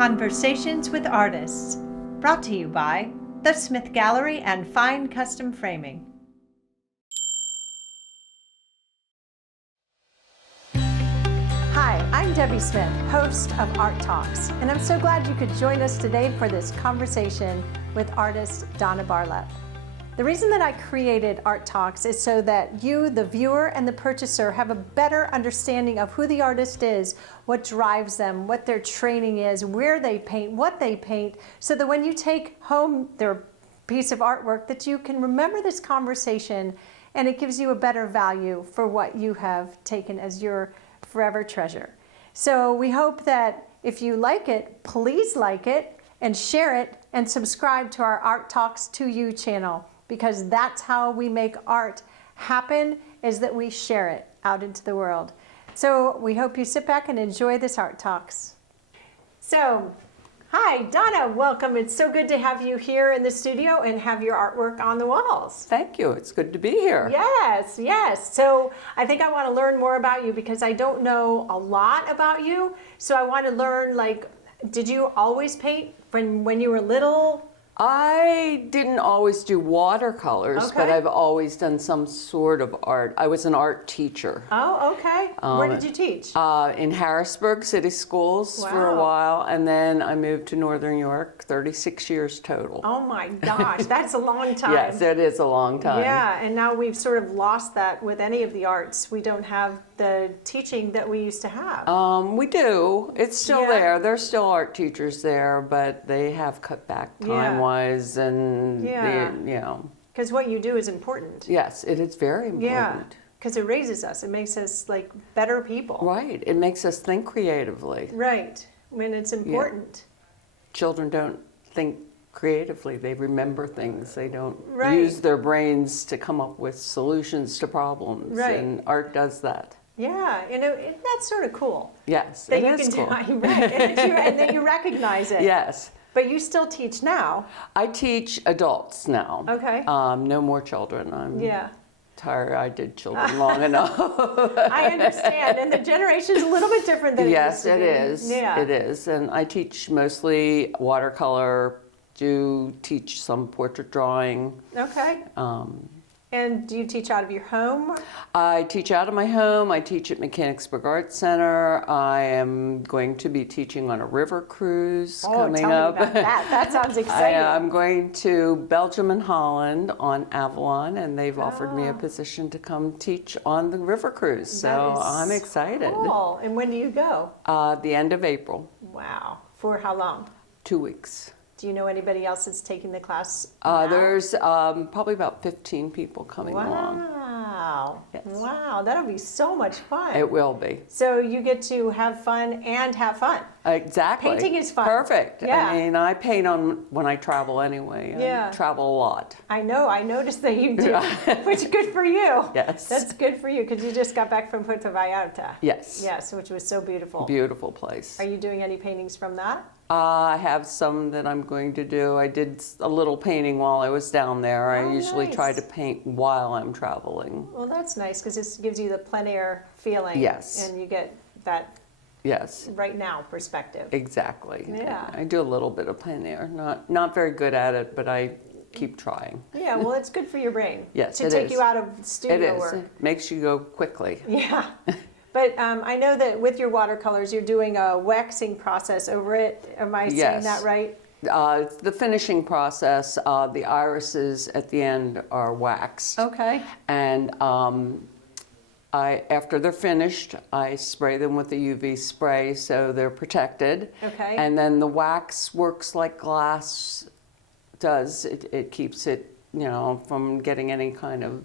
Conversations with Artists, brought to you by The Smith Gallery and Fine Custom Framing. Hi, I'm Debbie Smith, host of Art Talks, and I'm so glad you could join us today for this conversation with artist Donna Barlup. The reason that I created Art Talks is so that you, the viewer and the purchaser, have a better understanding of who the artist is, what drives them, what their training is, where they paint, what they paint, so that when you take home their piece of artwork that you can remember this conversation and it gives you a better value for what you have taken as your forever treasure. So we hope that if you like it, please like it and share it and subscribe to our Art Talks to You channel, because that's how we make art happen, is that we share it out into the world. So we hope you sit back and enjoy this Art Talks. So, hi, Donna, welcome. It's so good to have you here in the studio and have your artwork on the walls. Thank you. It's good to be here. Yes, yes. So I think I want to learn more about you because I don't know a lot about you. So I want to learn, did you always paint from when you were little? I didn't always do watercolors, but I've always done some sort of art. I was an art teacher. Oh, okay. Where did you teach? In Harrisburg City Schools for a while, and then I moved to Northern York, 36 years total. Oh my gosh, that's a long time. Yes, it is a long time. Yeah, and now we've sort of lost that with any of the arts. We don't have the teaching that we used to have. We do. It's still there. There's still art teachers there, but they have cut back time-wise and, Because what you do is important. Yes, it is very important. Yeah, because it raises us. It makes us better people. Right. It makes us think creatively. Right. When it's important. Yeah. Children don't think creatively. They remember things. They don't Right. use their brains to come up with solutions to problems. Right. And art does that. Yeah, that's sort of cool. Yes, That it you is can cool. do, right, and that you recognize it. Yes. But you still teach now. I teach adults now. Okay. No more children. I'm tired. I did children long enough. I understand. And the generation's a little bit different than it used to be. Yes, it is. Yeah. It is. And I teach mostly watercolor, do teach some portrait drawing. Okay. And do you teach out of your home? I teach out of my home. I teach at Mechanicsburg Art Center. I am going to be teaching on a river cruise coming up. Tell me about that. That sounds exciting. I'm going to Belgium and Holland on Avalon, and they've offered me a position to come teach on the river cruise. So I'm excited. Cool. And when do you go? The end of April. Wow. For how long? 2 weeks. Do you know anybody else that's taking the class now? There's probably about 15 people coming along. Wow. Yes. Wow. That'll be so much fun. It will be. So you get to have fun and have fun. Exactly. Painting is fun. Perfect. Yeah. I mean, I paint on when I travel anyway. I travel a lot. I know. I noticed that you do, which is good for you. Yes. That's good for you because you just got back from Puerto Vallarta. Yes. Yes, which was so beautiful. Beautiful place. Are you doing any paintings from that? I have some that I'm going to do. I did a little painting while I was down there. I usually try to paint while I'm traveling. Well, that's nice because this gives you the plein air feeling. Yes. And you get that right now perspective. Exactly. Yeah. I do a little bit of plein air. Not very good at it, but I keep trying. Yeah, well, it's good for your brain. Yes, to take you out of studio work. It makes you go quickly. Yeah. But I know that with your watercolors, you're doing a waxing process over it. Am I saying that right? The finishing process, the irises at the end are waxed. Okay. And after they're finished, I spray them with the UV spray so they're protected. Okay. And then the wax works like glass does. It keeps it, from getting any kind of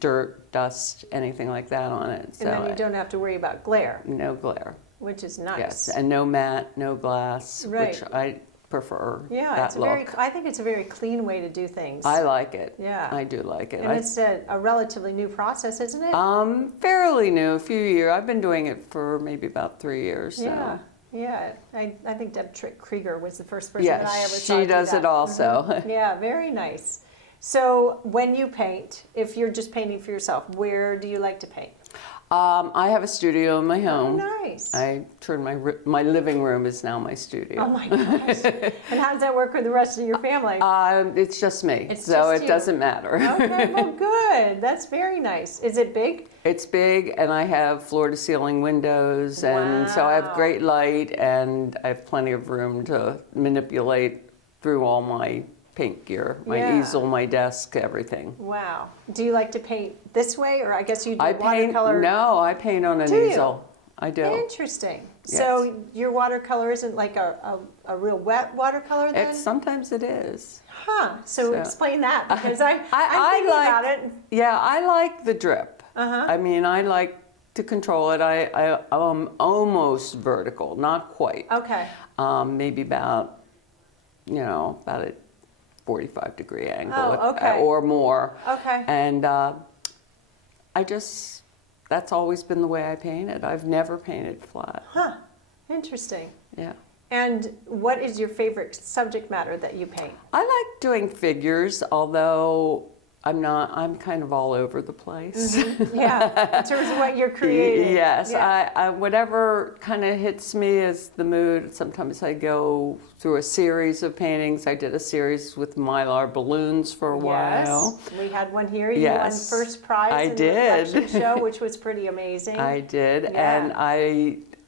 dirt, dust, anything like that on it. And then you don't have to worry about glare. No glare. Which is nice. Yes, and no matte, no glass, Right. which I prefer. Yeah, that look. I think it's a very clean way to do things. I like it. Yeah. I do like it. And it's a relatively new process, isn't it? Fairly new, a few years. I've been doing it for maybe about 3 years. Yeah. So. Yeah, I think Deb Krieger was the first person that I ever saw she do does that. it also. Mm-hmm. Yeah, very nice. So when you paint, if you're just painting for yourself, where do you like to paint? I have a studio in my home. Oh, nice. I turn my living room is now my studio. Oh my gosh. And how does that work with the rest of your family? It's just me, It's so just it you. doesn't matter. Okay, well, good. That's very nice. Is it big? It's big, and I have floor-to-ceiling windows, and so I have Wow. great light, and I have plenty of room to manipulate through all my paint gear, my Yeah. easel, my desk, everything. Wow. Do you like to paint this way, or I guess you do I paint. watercolor? No, I paint on an Do you? easel. I do. Interesting. Yes. So your watercolor isn't like a real wet watercolor then? Sometimes it is. Huh. So explain that, because I'm I thinking like, about it. Yeah, I like the drip. Uh-huh. I mean, I like to control it. I'm almost vertical, not quite. Okay. Maybe about a 45-degree angle Oh, okay. or more. Okay. And that's always been the way I paint it. I've never painted flat. Huh. Interesting. Yeah. And what is your favorite subject matter that you paint? I like doing figures, although I'm kind of all over the place. Yeah, in terms of what you're creating. Yes, Yeah. I whatever kind of hits me is the mood. Sometimes I go through a series of paintings. I did a series with Mylar balloons for a while. Yes, we had one here. You Yes, won first prize I in did. the reflection show, which was pretty amazing. I did, Yeah. and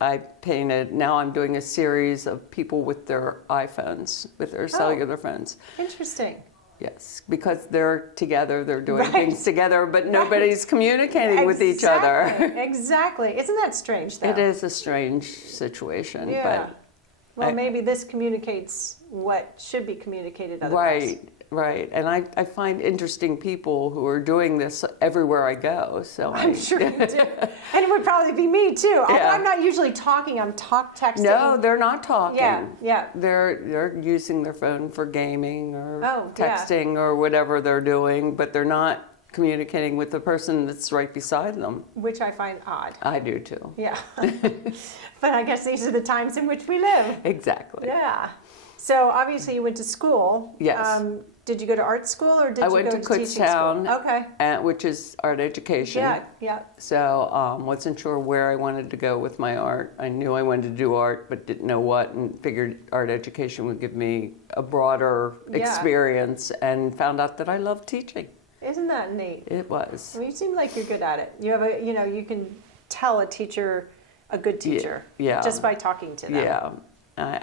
I painted. Now I'm doing a series of people with their iPhones, with their cellular phones. Interesting. Yes, because they're together, they're doing Right. things together, but nobody's communicating with each other. Exactly. Isn't that strange, though? It is a strange situation, Yeah. but Well, maybe this communicates what should be communicated otherwise. right, right. And I find interesting people who are doing this everywhere I go. So I'm sure you do. And it would probably be me, too. Although Yeah. I'm not usually talking, I'm texting. No, they're not talking. Yeah, yeah. They're using their phone for gaming or Oh, yeah. texting or whatever they're doing, but they're not communicating with the person that's right beside them. Which I find odd. I do too. Yeah. But I guess these are the times in which we live. Exactly. Yeah. So obviously you went to school. Yes. Did you go to art school or did I you went go to to teaching Kutztown, school? Okay. which is art education. Yeah, yeah. So wasn't sure where I wanted to go with my art. I knew I wanted to do art, but didn't know what, and figured art education would give me a broader Yeah. experience, and found out that I love teaching. Isn't that neat? It was. Well, you seem like you're good at it. You have you can tell a good teacher, yeah. just by talking to them. Yeah.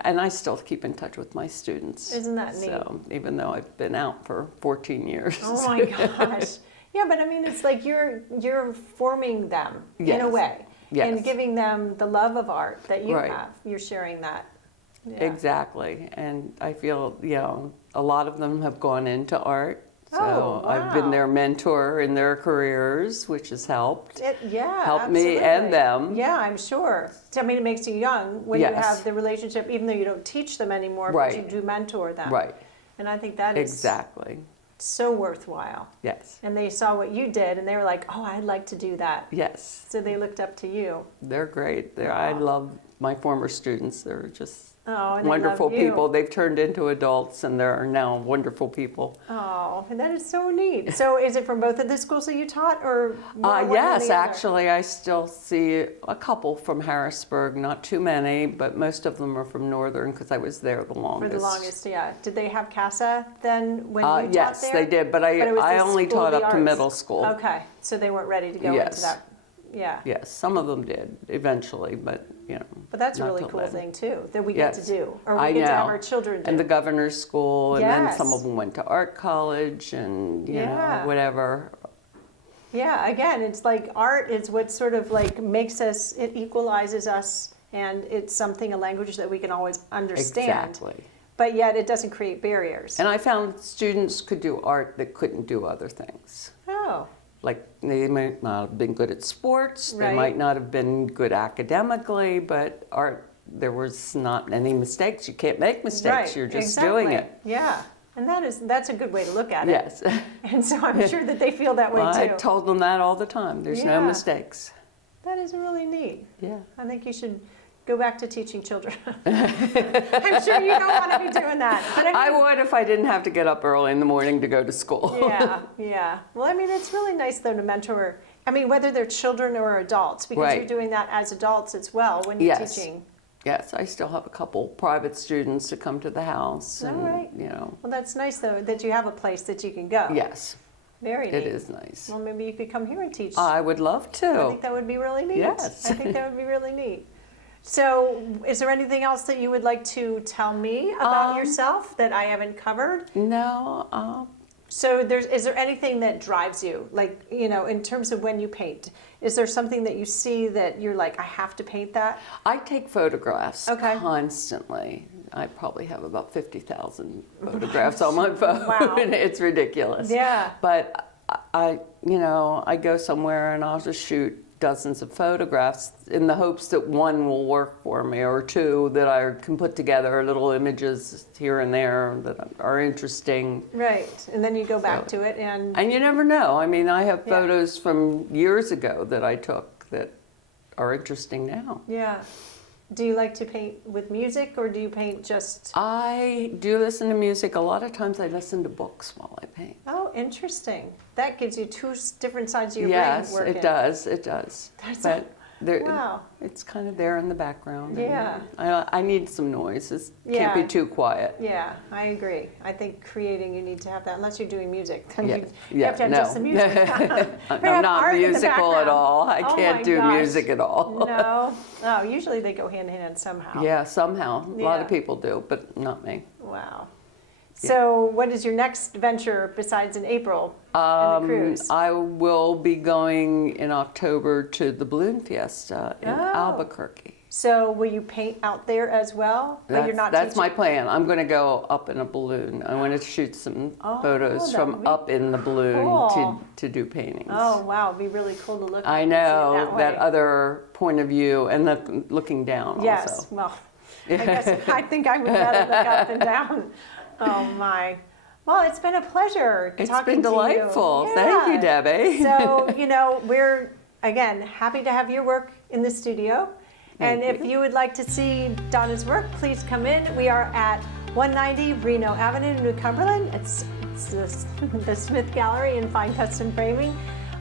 And I still keep in touch with my students. Isn't that neat? So even though I've been out for 14 years. Oh my gosh. Yeah, but I mean, it's like you're forming them in a Yes. way, Yes. and giving them the love of art that you Right. have. You're sharing that. Yeah. Exactly. And I feel, a lot of them have gone into art. So Oh, I've been wow. their mentor in their careers, which has helped. Help me and them. Yeah, I'm sure. I mean, it makes you young when you Yes. have the relationship, even though you don't teach them anymore, Right. but you do mentor them. Right. And I think that is Exactly. so worthwhile. Yes. And they saw what you did, and they were like, "Oh, I'd like to do that." Yes. So they looked up to you. They're great. I love my former students. They're just Oh, and wonderful they love you. people. They've turned into adults, and they're now wonderful people. Oh, and that is so neat. So is it from both of the schools that you taught, or one or Yes, the other? actually, I still see a couple from Harrisburg. Not too many, but most of them are from Northern because I was there the For longest. the longest, yeah. Did they have CASA then when you taught Yes, there? they did, but it was I the only School of taught the up to Arts. middle school. Okay, so they weren't ready to go into Yes. that. Yeah. Yes, some of them did eventually, but But that's a not really till cool then. thing too, that we Yes. get to do, or we I get to have know. our children do. And the governor's school, and then some Yes. of them went to art college, and Yeah. whatever. Yeah, again, it's like art is what sort of like makes us, it equalizes us, and it's something, a language that we can always understand. Exactly. But yet it doesn't create barriers. And I found students could do art that couldn't do other things. Oh, Like they might not have been good at sports, they Right. might not have been good academically, but art, there was not any mistakes. You can't make mistakes, right. you're just exactly. doing it. Yeah, and that's a good way to look at it. Yes. And so I'm sure that they feel that way Well, I too. told them that all the time. There's no Yeah. mistakes. That is really neat. Yeah. I think you should go back to teaching children. I'm sure you don't want to be doing that. But I mean, would if I didn't have to get up early in the morning to go to school. Yeah, yeah. Well, I mean, it's really nice though to mentor I mean, whether they're children or adults, because Right. you're doing that as adults as well when you're Yes. teaching. Yes, I still have a couple private students that come to the house. All And, right. you know, Well, that's nice, though, that you have a place that you can go. yes, Very neat. it is nice. Well, maybe you could come here and teach. I would love I to. think that would be really neat. Yes. I think that would be really neat. So, is there anything else that you would like to tell me about yourself that I haven't covered? No, So, is there anything that drives you, like, you know, in terms of when you paint? Is there something that you see that you're like, I have to paint that? I take photographs Okay. constantly. I probably have about 50,000 photographs on my phone. Wow. It's ridiculous. Yeah. But you know, I go somewhere and I'll just shoot dozens of photographs in the hopes that one will work for me, or two that I can put together, little images here and there that are interesting. Right. And then you go back to it and And you never know. I mean, I have Yeah. photos from years ago that I took that are interesting now. yeah. Do you like to paint with music, or do you paint just? I do listen to music. A lot of times I listen to books while I paint. Oh, interesting. That gives you two different sides of your Yes, brain working. it does. It does. That's But there, Wow. it's kind of there in the background. Yeah. I need some noise. It Yeah. can't be too quiet. Yeah, I agree. I think creating, you need to have that, unless you're doing music. Then Yeah. you have to have no. just the music. I'm have not art in the musical at background. all. I Oh can't my do gosh. music at all. No. Oh, usually they go hand in hand somehow. Yeah, somehow. A lot Yeah. of people do, but not me. Wow. So what is your next venture besides in April and the cruise? I will be going in October to the Balloon Fiesta in Oh. Albuquerque. So will you paint out there as well? But you're not That's my teaching? plan. I'm going to go up in a balloon. I want to shoot some photos that would from be up in the balloon cool. to do paintings. Oh, wow. It'd be really cool to look at I and see it know that way. other point of view and the looking down Yes. also. Well, I guess I think I would rather look up than down. Oh, my. Well, it's been a pleasure It's talking been to you. delightful. Thank you, Yeah. Debbie. So, you know, we're, again, happy to have your work in the studio. And Thank if you would like to see Donna's work, please come in. We are at 190 Reno Avenue, New Cumberland. It's the Smith Gallery in Fine Custom Framing.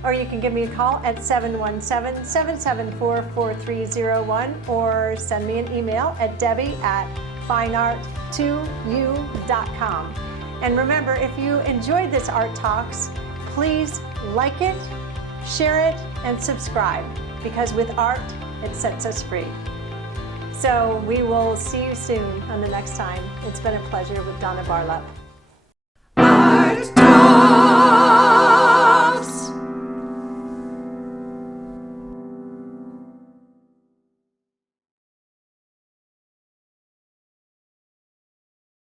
Or you can give me a call at 717-774-4301, or send me an email at debbie@fineart2u.com. And remember, if you enjoyed this Art Talks, please like it, share it, and subscribe, because with art, it sets us free. So we will see you soon on the next time. It's been a pleasure with Donna Barlup. Art Talk.